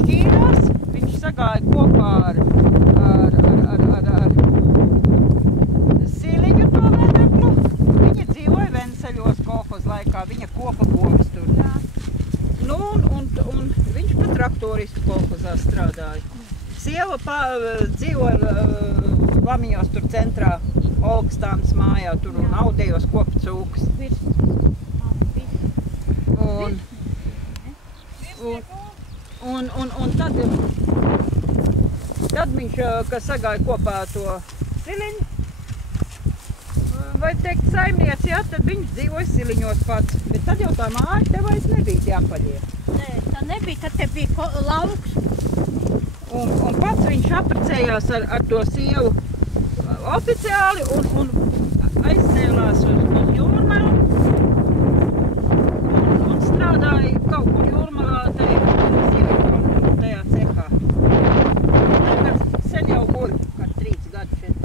šķīrās, viņš sagāja kopā ar Siliņu to vedeklu. Viņa dzīvoja Venceļos kolhoz laikā, viņa kopa govis tur. Jā. Nu, un viņš pa traktoristu kolhozā strādāja. Sieva dzīvoja Lamijos tur centrā, Olgstānas mājā, tur un audējos kopa cūkas. Un tad viņš, kas sagāja kopā to Siliņu, vai teikt saimnieci, jā, tad viņš dzīvoja Siliņos pats. Bet tad jau tā māja te vairs nebija tie apaļie. Nē, tā nebija, tad te bija lauks. Un pats viņš apprecējās ar to sievu oficiāli un aizcēlās uz Jūrmalu un strādāja kaut kur Jūrmalā tajā cehā. Tagad sen jau guļ, ar 3 gadu šeit.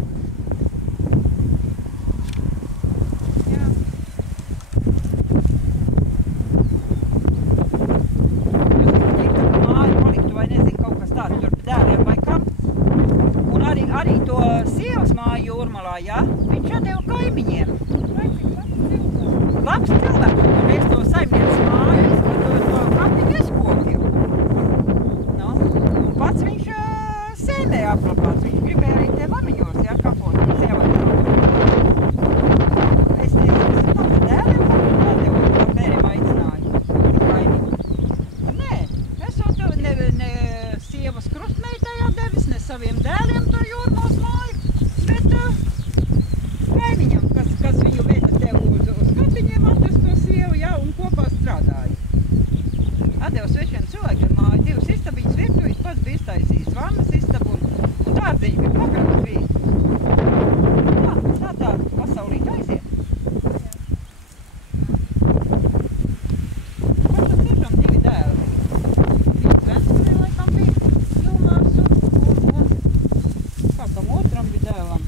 Jā. Māja paliktu vai nezinu, kaut kas tāds tur dēliem vai kam. Un arī to sievas māju Jūrmalā, jā, viņš atdeva kaimiņiem. Labs cilvēks, un mēs to saimnieces māju, to kapiņu izkopju. Nu, un pats viņš sēmēja aplapāts, viņš gribēja arī te Lamiņos, jā, kapot sievai. Es teicu, tas ir labs dēļiem, atdevu, to bēriem aicināju, kaimiņu. Nē, esot ne sievas krustmeitai atdevis, ne saviem dēliem tur Jūrmals māju, bet kaimiņam, kas viņu veda tev uz kapiņiem, atdevs to sievu, jā, un kopā strādāja. Atdeva svešiem cilvēkiem māju, 2 istabiņas virtuvis, pats bija iztaisījis vannas istabu, un dārziņš bija pagrams bija. Jā, tā pasaulīt aiziet. Pat tad tiešām 2 dēli. Viens Venskurī laikam bija Ilmārs un kādam otram bija dēlam.